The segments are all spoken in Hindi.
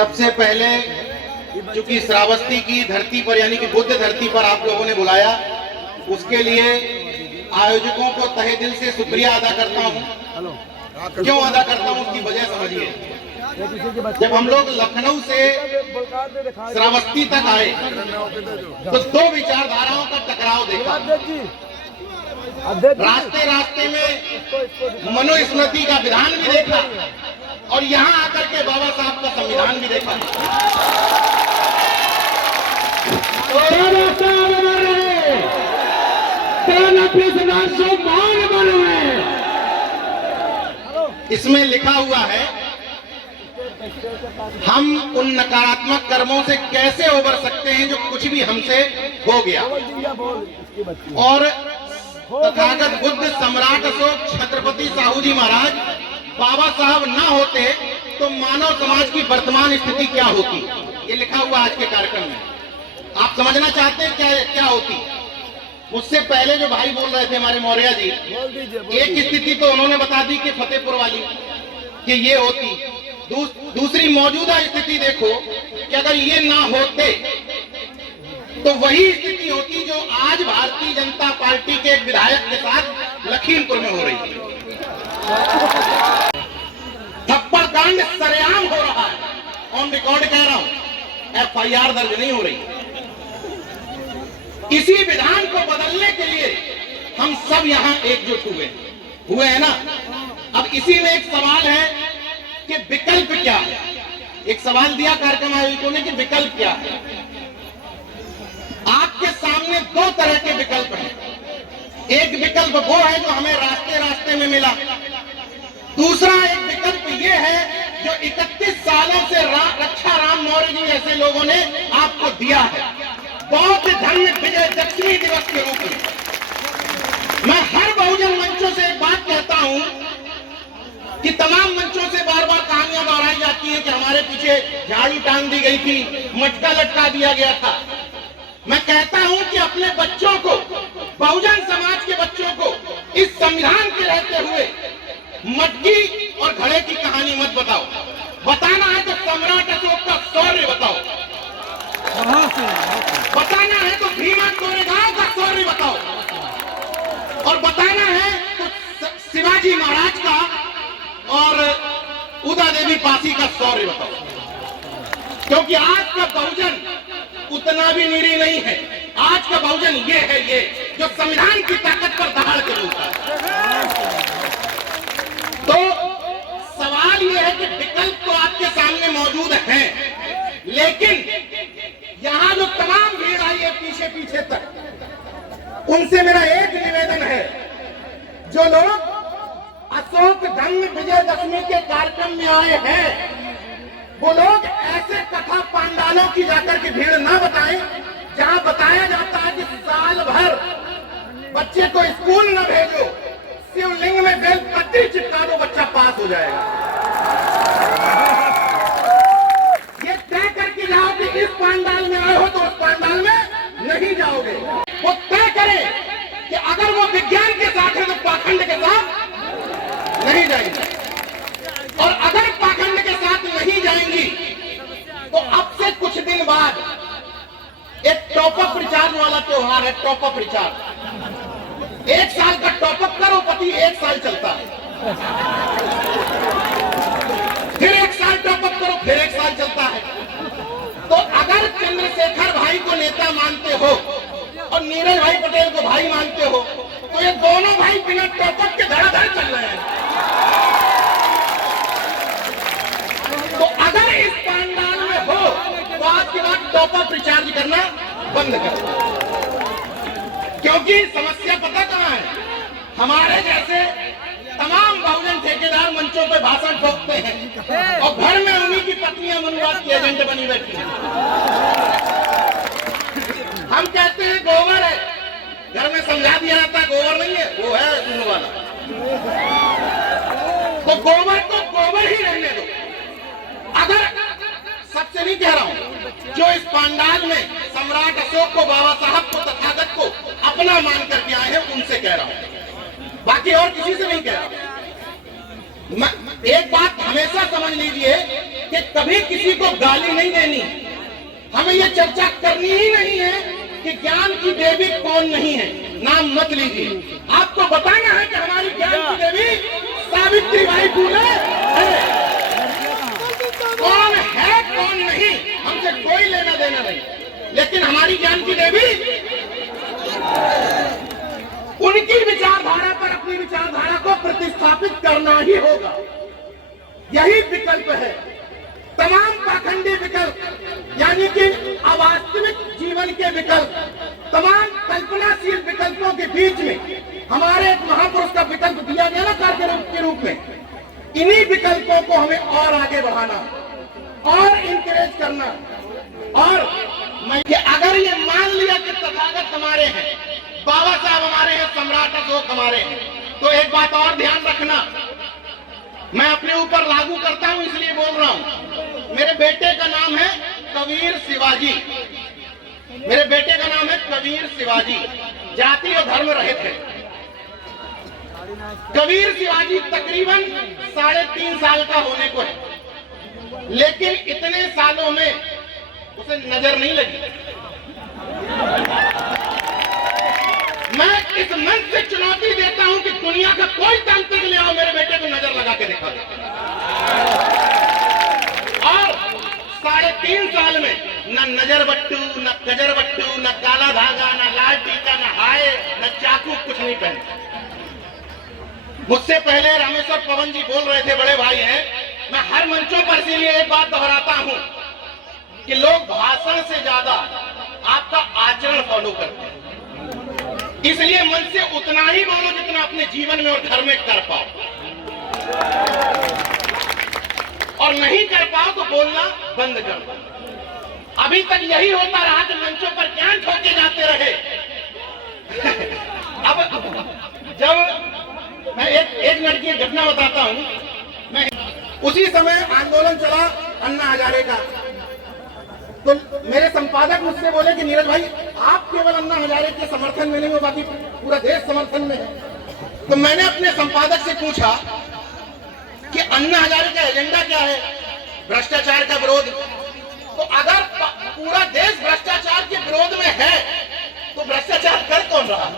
सबसे पहले चूंकि श्रावस्ती की धरती पर यानी कि बुद्ध धरती पर आप लोगों ने बुलाया, उसके लिए आयोजकों को तहे दिल से शुक्रिया अदा करता हूं। क्यों अदा करता हूं उसकी वजह समझिए। जब हम लोग लखनऊ से श्रावस्ती तक आए तो दो विचारधाराओं का टकराव देखा। रास्ते रास्ते में मनुस्मृति का विधान भी देखा और यहाँ आकर के बाबा साहब का संविधान भी देखा। इसमें लिखा हुआ है हम उन नकारात्मक कर्मों से कैसे उबर सकते हैं जो कुछ भी हमसे हो गया। और तथागत बुद्ध, सम्राट अशोक, छत्रपति साहू जी महाराज, बाबा साहब ना होते तो मानव समाज की वर्तमान स्थिति क्या होती, ये लिखा हुआ आज के कार्यक्रम में। आप समझना चाहते हैं क्या होती? मुझसे पहले जो भाई बोल रहे थे हमारे मौर्य जी, एक स्थिति तो उन्होंने बता दी कि फतेहपुर वाली कि ये होती। दूसरी मौजूदा स्थिति देखो कि अगर ये ना होते तो वही स्थिति होती जो आज भारतीय जनता पार्टी के एक विधायक के साथ लखीमपुर में हो रही है। थप्पड़ कांड सरेआम हो रहा है, ऑन रिकॉर्ड कह रहा हूं, FIR दर्ज नहीं हो रही। इसी विधान को बदलने के लिए हम सब यहां एकजुट हुए हैं ना। अब इसी में एक सवाल है कि विकल्प क्या है। एक सवाल दिया कार्यक्रम आयोजकों ने कि विकल्प क्या है। आपके सामने दो तरह के विकल्प हैं। एक विकल्प वो है जो हमें रास्ते रास्ते में मिला। दूसरा एक विकल्प ये है जो 31 सालों से रक्षा राम मौर्य जी जैसे लोगों ने आपको दिया है, बौद्ध धर्म विजयदशमी दिवस के रूप में। मैं हर बहुजन मंचों से एक बात कहता हूं कि तमाम मंचों से बार बार कहानियां दोहराई जाती हैं कि हमारे पीछे झाड़ू टांग दी गई थी, मटका लटका दिया गया था। मैं कहता हूं कि अपने बच्चों को, बहुजन समाज के बच्चों को इस संविधान के रहते हुए मटकी और घड़े की कहानी मत बताओ। बताना है तो सम्राट अशोक का शौर्य बताओ, बताना है तो भीमा कोरेगांव का शौर्य बताओ, और बताना है तो शिवाजी महाराज का और उदा देवी पासी का शौर्य बताओ। क्योंकि आज का बहुजन उतना भी निरी नहीं है। आज का बहुजन ये है, ये जो संविधान की ताकत पर दहाड़ के बोलता है। तो सवाल ये है कि विकल्प तो आपके सामने मौजूद हैं, लेकिन यहां जो तमाम भीड़ आई है पीछे पीछे तक, उनसे मेरा एक निवेदन है, जो लोग अशोक धर्म विजयदशमी के कार्यक्रम में आए हैं वो लोग ऐसे कथा पांडालों की जाकर के भीड़ ना बताएं जहां बताया जाता है कि साल भर बच्चे को स्कूल न भेजो, शिवलिंग में बेलपत्ती चिपका दो, बच्चा पास हो जाएगा। ये तय करके जाओ कि इस पांडाल में आए हो तो उस पांडाल में नहीं जाओगे। वो तय करें कि अगर वो विज्ञान के साथ है तो पाखंड के साथ नहीं जाएंगे, और अगर पाखंड के साथ नहीं जाएंगी तो अब से कुछ दिन बाद एक टॉपअप रिचार्ज वाला त्योहार है। टॉपअप रिचार्ज 1 साल का टॉपअप करो, पति 1 साल चलता है, फिर 1 साल टॉपअप करो, फिर 1 साल चलता है। तो अगर चंद्रशेखर भाई को नेता मानते हो और नीरज भाई पटेल को भाई मानते हो तो ये दोनों भाई बिना टॉपअप के धड़ाधड़ चल रहे हैं। तो अगर इस पांडाल में हो तो आज के बाद टॉपअप रिचार्ज करना बंद करो। क्योंकि समस्या पता कहां है? हमारे जैसे तमाम बहुजन ठेकेदार मंचों पे भाषण ठोकते हैं और घर में उन्हीं की पत्नियां मनुवाद के एजेंट बनी बैठी हैं। हम कहते हैं गोबर है, घर में समझा दिया जाता है गोबर नहीं है, वो है ऊन वाला। तो गोबर को गोबर ही रहने दो। अगर सबसे नहीं कह रहा हूं, जो इस पंडाल में सम्राट अशोक को, बाबा साहब को, तथागत को अपना मान करके आए हैं, उनसे कह रहा हूं, बाकी और किसी से नहीं कह रहा। एक बात हमेशा समझ लीजिए कि कभी किसी को गाली नहीं देनी, हमें ये चर्चा करनी ही नहीं है कि ज्ञान की देवी कौन नहीं है, नाम मत लीजिए। आपको बताना है कि हमारी ज्ञान की देवी सावित्रीबाई फुले है। कौन है कौन नहीं हमसे कोई लेना देना नहीं, लेकिन हमारी ज्ञान की देवी, उनकी विचारधारा पर अपनी विचारधारा को प्रतिस्थापित करना ही होगा। यही विकल्प है। तमाम पाखंडी विकल्प यानी कि अवास्तविक जीवन के विकल्प, तमाम कल्पनाशील विकल्पों के बीच में हमारे एक महापुरुष का विकल्प दिया गया ना कार्य के रूप में। इन्हीं विकल्पों को हमें और आगे बढ़ाना और इंकरेज करना। और मैं अगर ये मान लिया कि तथागत हमारे हैं, बाबा साहब हमारे हैं, सम्राट अशोक हमारे हैं, तो एक बात और ध्यान रखना, मैं अपने ऊपर लागू करता हूं इसलिए बोल रहा हूं। मेरे बेटे का नाम है कबीर शिवाजी, मेरे बेटे का नाम है कबीर शिवाजी, जाति और धर्म रहित है। कबीर शिवाजी तकरीबन 3.5 साल का होने को है, लेकिन इतने सालों में उसे नजर नहीं लगी। मैं इस मंच से चुनौती देता हूं कि दुनिया का कोई तांत्रिक ले आओ, मेरे बेटे को नजर लगा के दिखा दे। और 3.5 साल में न नजर बट्टू, न कजर बट्टू, न काला धागा, न लाल टीका, न हाय, न चाकू, कुछ नहीं पहने। मुझसे पहले रामेश्वर पवन जी बोल रहे थे, बड़े भाई हैं। मैं हर मंचों पर इसीलिए एक बात दोहराता हूं कि लोग भाषण से ज्यादा आपका आचरण फॉलो करते हैं। इसलिए मन से उतना ही बोलो जितना अपने जीवन में और घर में कर पाओ, और नहीं कर पाओ तो बोलना बंद कर दो। अभी तक यही होता रहा कि मंचों पर ज्ञान ठोके जाते रहे। अब जब मैं एक मिनट की घटना बताता हूं, मैं उसी समय आंदोलन चला अन्ना हजारे का, तो मेरे संपादक मुझसे बोले कि नीरज भाई आप केवल अन्ना हजारे के समर्थन में नहीं हो, बाकी पूरा देश समर्थन में है। तो मैंने अपने संपादक से पूछा कि अन्ना हजारे का एजेंडा क्या है? भ्रष्टाचार का विरोध। तो अगर पूरा देश भ्रष्टाचार के विरोध में है तो भ्रष्टाचार कर कौन रहा?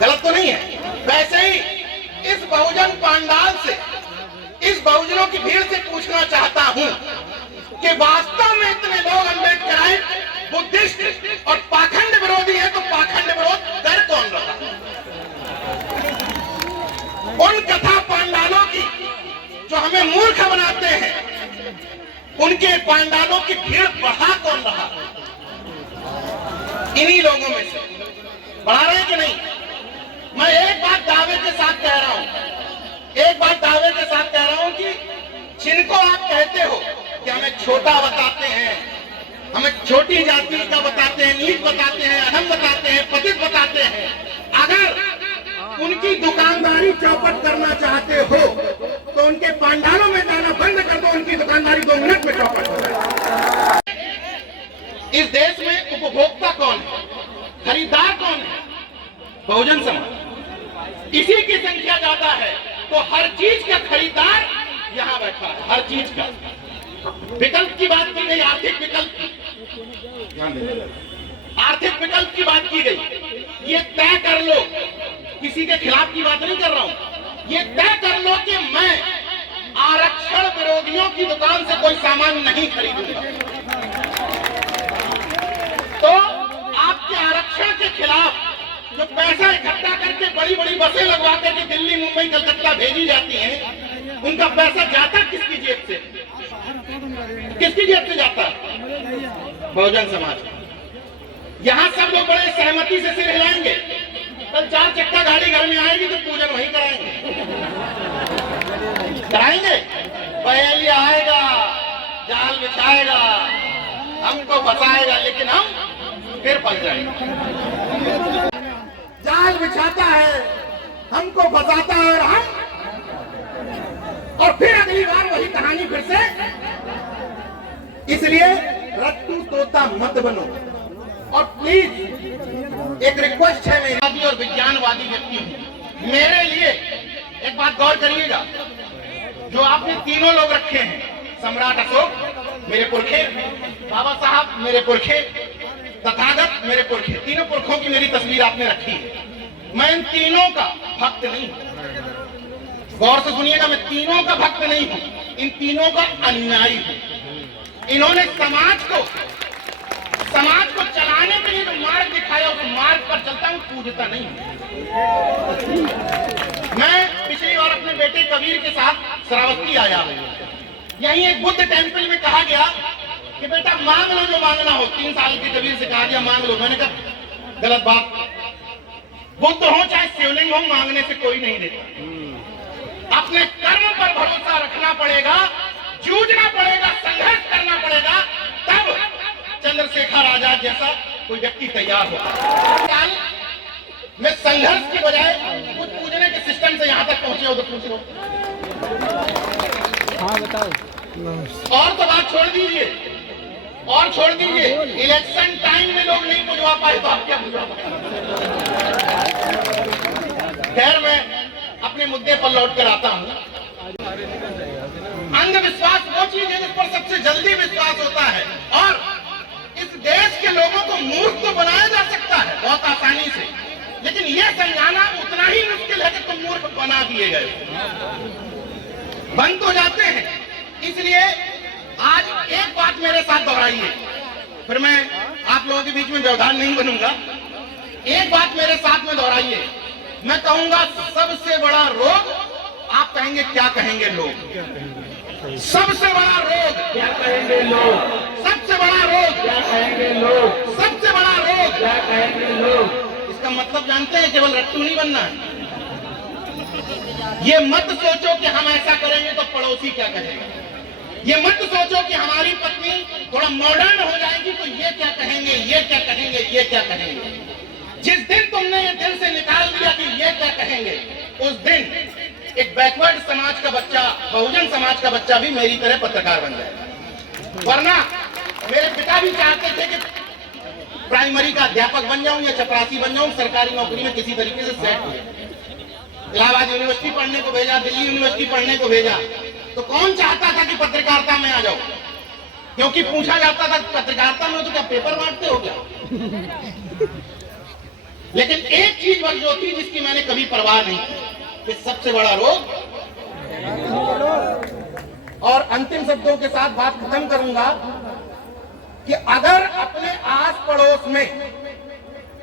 गलत तो नहीं है? वैसे ही इस बहुजन पांडाल से, इस बहुजनों की भीड़ से पूछना चाहता हूं कि वास्तव में इतने लोग अम्बेडकराइट, बुद्धिस्ट और पाखंड विरोधी हैं, तो पाखंड विरोध कर कौन रहा? उन कथा पांडालों की जो हमें मूर्ख बनाते हैं, उनके पांडालों की भीड़ बढ़ा कौन रहा? इन्हीं लोगों में से बढ़ा रहे कि नहीं? मैं एक बात दावे के साथ कह रहा हूं, एक बात दावे के साथ कह रहा हूं कि जिनको आप कहते हो कि हमें छोटा बताते हैं, हमें छोटी जाति का बताते हैं, नीच बताते हैं, अधम बताते हैं, पतित बताते हैं, अगर उनकी दुकानदारी चौपट करना चाहते हो तो उनके पांडालों में जाना बंद कर दो, उनकी दुकानदारी 2 मिनट में चौपट हो जाए। इस देश में उपभोक्ता कौन है? खरीदार कौन है? बहुजन समाज। इसी की संख्या ज्यादा है तो हर चीज का खरीदार यहां बैठा है, हर चीज का। विकल्प की बात की गई, आर्थिक विकल्प, आर्थिक विकल्प की बात की गई। ये तय कर लो, किसी के खिलाफ की बात नहीं कर रहा हूं, ये तय कर लो कि मैं आरक्षण विरोधियों की दुकान से कोई सामान नहीं खरीदूंगा। तो आपके आरक्षण के खिलाफ जो पैसा इकट्ठा करके बड़ी बड़ी बसें लगवा करके दिल्ली, मुंबई, कलकत्ता भेजी जाती हैं, उनका पैसा जाता किसकी जेब से? किसकी जेब से जाता? बहुजन समाज। यहां सब लोग बड़े सहमति से सिर हिलाएंगे, कल 4 चक्का गाड़ी घर में आएगी तो पूजन वहीं कराएंगे। पहलिया आएगा, जाल बिछाएगा, हमको फंसाएगा, लेकिन हम फिर फंस जाएंगे। जाल बिछाता है, हमको फंसाता है, और फिर अगली बार वही कहानी फिर से। इसलिए रट्टू तोता मत बनो। और प्लीज एक रिक्वेस्ट है मेरी और विज्ञानवादी व्यक्ति हूं, मेरे लिए एक बात गौर करिएगा, जो आपने तीनों लोग रखे हैं, सम्राट अशोक मेरे पुरखे, बाबा साहब मेरे पुरखे, तथागत मेरे पुरखे, तीनों पुरखों की मेरी तस्वीर आपने रखी है। मैं इन तीनों का भक्त नहीं हूं, गौर से सुनिएगा, मैं तीनों का भक्त नहीं हूं, इन तीनों का अनुयायी हूं। इन्होंने समाज को चलाने के लिए जो मार्ग दिखाया उस मार्ग पर चलता हूं, पूजता नहीं हूं। मैं पिछली बार अपने बेटे कबीर के साथ श्रावस्ती आया, यहीं एक बुद्ध टेम्पल में कहा गया कि बेटा मांग लो जो मांगना हो। 3 साल के कबीर से कहा गया मांग लो। मैंने कहा गलत बात, बुद्ध हो चाहे शिवलिंग हो, मांगने से कोई नहीं देता। अपने कर्म पर भरोसा रखना पड़ेगा, जूझना पड़ेगा, संघर्ष करना पड़ेगा, तब चंद्रशेखर आजाद जैसा कोई व्यक्ति तैयार होगा। मैं संघर्ष की बजाय कुछ पूजने के सिस्टम से यहां तक पहुंचे हो तो पूछ लो। हाँ बताओ। और तो बात छोड़ दीजिए, इलेक्शन टाइम में लोग नहीं बुझवा पाए तो आप क्या बुझवा पाए। खैर, मैं अपने मुद्दे पर लौट कर आता हूं। अंधविश्वास वो चीज है जिस पर सबसे जल्दी विश्वास होता है, और इस देश के लोगों को मूर्ख तो बनाया जा सकता है बहुत आसानी से, लेकिन यह समझाना उतना ही मुश्किल है कि तुम मूर्ख बना दिए गए, बन तो जाते हैं। इसलिए आज एक बात मेरे साथ दोहराइए, फिर मैं आप लोगों के बीच में व्यवधान नहीं बनूंगा। एक बात मेरे साथ में दोहराइए, मैं कहूंगा सबसे बड़ा रोग, आप कहेंगे क्या कहेंगे लोग, सबसे बड़ा रोग क्या कहेंगे लोग, सबसे बड़ा रोग क्या कहेंगे लोग, सबसे बड़ा रोग क्या कहेंगे लोग। इसका मतलब जानते हैं, केवल रट्टू नहीं बनना है। ये मत सोचो कि हम ऐसा करेंगे तो पड़ोसी क्या कहेगा, ये मत सोचो कि हमारी पत्नी थोड़ा मॉडर्न हो जाएगी तो ये क्या कहेंगे, ये क्या कहेंगे, ये क्या कहेंगे। जिस दिन तुमने ये दिल से निकाल दिया कि ये क्या कहेंगे, उस दिन एक बैकवर्ड समाज का बच्चा, बहुजन समाज का बच्चा भी मेरी तरह पत्रकार बन जाए। वरना मेरे पिता भी चाहते थे कि प्राइमरी का अध्यापक बन जाऊं या चपरासी बन जाऊं, सरकारी नौकरी में किसी तरीके से सेट हो। इलाहाबाद यूनिवर्सिटी पढ़ने को भेजा, दिल्ली यूनिवर्सिटी पढ़ने को भेजा, तो कौन चाहता था कि पत्रकारिता में आ जाओ, क्योंकि पूछा जाता था पत्रकारिता में हो तो क्या पेपर बांटते हो क्या। लेकिन एक चीज बस जो थी जिसकी मैंने कभी परवाह नहीं की, कि सबसे बड़ा रोग। और अंतिम शब्दों के साथ बात खत्म करूंगा कि अगर अपने आस पड़ोस में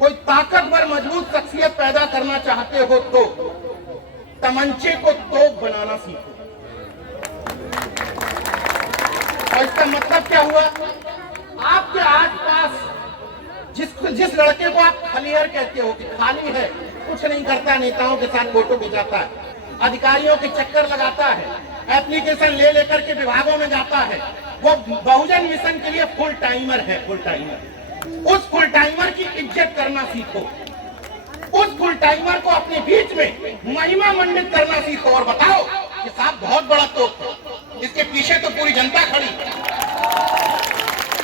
कोई ताकतवर मजबूत शख्सियत पैदा करना चाहते हो तो तमंचे को तोप बनाना सीखो। और इसका मतलब क्या हुआ, आपके आसपास जिस लड़के को आप खलीहर कहते हो कि खाली है, कुछ नहीं करता, नेताओं के साथ फोटो खिंचाता है, अधिकारियों के चक्कर लगाता है, एप्लीकेशन ले लेकर के विभागों में जाता है, वो बहुजन मिशन के लिए फुल टाइमर है, फुल टाइमर। उस फुल टाइमर की इज्जत करना सीखो, उस फुल टाइमर को अपने बीच में महिमा मंडित करना सीखो, और बताओ कि साहब बहुत बड़ा तोप है, इसके पीछे तो पूरी जनता खड़ी।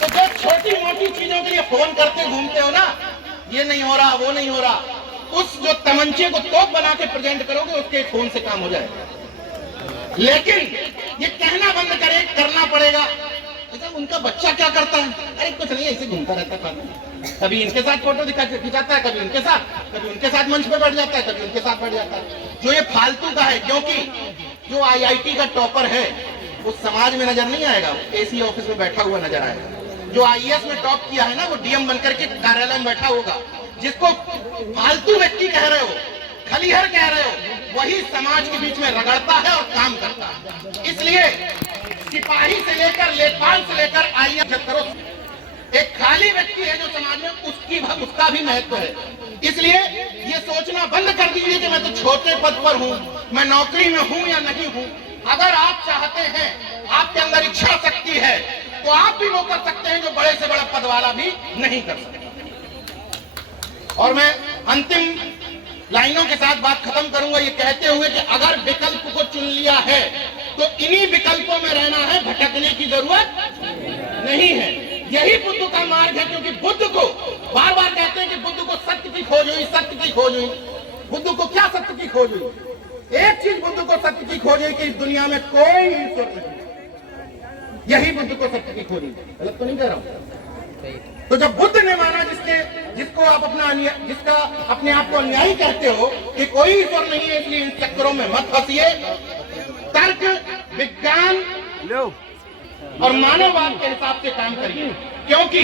तो जो छोटी मोटी चीजों के लिए फोन करते घूमते हो ना, ये नहीं हो रहा, वो नहीं हो रहा, उस जो तमंचे को तोप बना के प्रेजेंट करोगे, उसके फोन से काम हो जाएगा। लेकिन ये कहना बंद करे, करना पड़ेगा। अच्छा, उनका बच्चा क्या करता है? अरे कुछ नहीं, ऐसे घूमता रहता है, कभी इनके साथ फोटो खिंचाता है, कभी उनके साथ मंच पे बैठ जाता है, कभी उनके साथ बैठ जाता है। जो ये फालतू का है, क्योंकि जो IIT का टॉपर है वो समाज में नजर नहीं आएगा, AC ऑफिस में बैठा हुआ नजर आएगा। जो IAS में टॉप किया है ना, वो DM बनकर के कार्यालय में बैठा होगा। जिसको फालतू व्यक्ति कह रहे हो, खलीहर कह रहे हो, वही समाज के बीच में रगड़ता है और काम करता है। इसलिए सिपाही से लेकर लेखपाल से लेकर IAS करो, एक खाली व्यक्ति है जो समाज में, उसका भी महत्व है। इसलिए ये सोचना बंद कर दीजिए कि मैं तो छोटे पद पर हूं, मैं नौकरी में हूं या नहीं हूं। अगर आप चाहते हैं, आपके अंदर इच्छा शक्ति है, तो आप भी वो कर सकते हैं जो बड़े से बड़ा पद वाला भी नहीं कर सकते। और मैं अंतिम लाइनों के साथ बात खत्म करूंगा ये कहते हुए कि अगर विकल्प को चुन लिया है तो इन्हीं विकल्पों में रहना है, भटकने की जरूरत नहीं है। यही बुद्ध का मार्ग है, क्योंकि बुद्ध को बार बार कहते हैं कि बुद्ध को सत्य की खोज हुई, सत्य की खोज हुई। बुद्ध को क्या सत्य की खोज हुई? एक चीज बुद्ध को सत्य की खोज है कि इस दुनिया में कोई ईश्वर नहीं, यही बुद्ध को सत्य की खोज है। गलत तो नहीं कह रहा हूं। तो जब बुद्ध ने माना जिसको आप जिसका अपने आप को अन्यायी कहते हो कि कोई ईश्वर नहीं है, इसलिए इन चक्करों में मत फंसिए, तर्क, विज्ञान और मानववाद के हिसाब से काम करिए। क्योंकि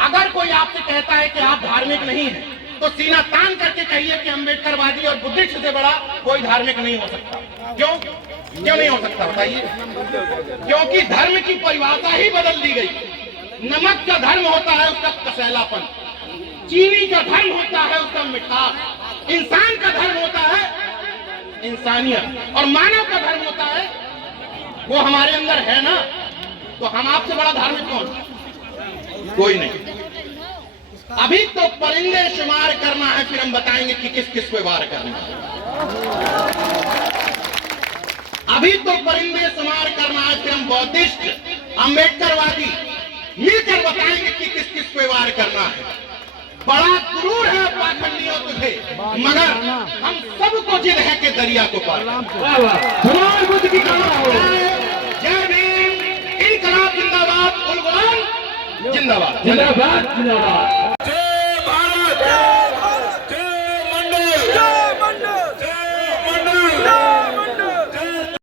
अगर कोई आपसे कहता है कि आप धार्मिक नहीं हैं, तो सीना तान करके कहिए कि अम्बेडकरवादी और बुद्धिस्ट से बड़ा कोई धार्मिक नहीं हो सकता। क्यों नहीं हो सकता बताइए? क्योंकि धर्म की परिभाषा ही बदल दी गई। नमक का धर्म होता है उसका कसैलापन, चीनी का धर्म होता है उसका मिठास, इंसान का धर्म होता है इंसानियत, और मानव का धर्म होता है वो हमारे अंदर है ना। तो हम आपसे बड़ा धार्मिक कौन? कोई नहीं। अभी तो परिंदे शुमार करना है, फिर हम बताएंगे कि किस किस पे वार करना है। अभी तो परिंदे शुमार करना है, फिर हम बौद्धिस्ट, अम्बेडकरवादी मिलकर बताएंगे कि किस किस पे वार करना है। बड़ा गुरूर है पाखंडियों तुझे, मगर हम सबको जिद है कि दरिया को पार। बुद्ध की जय भीम, इनकलाब जिंदाबाद, उल गुलाम जिंदाबाद, जिंदाबाद जिंदाबाद।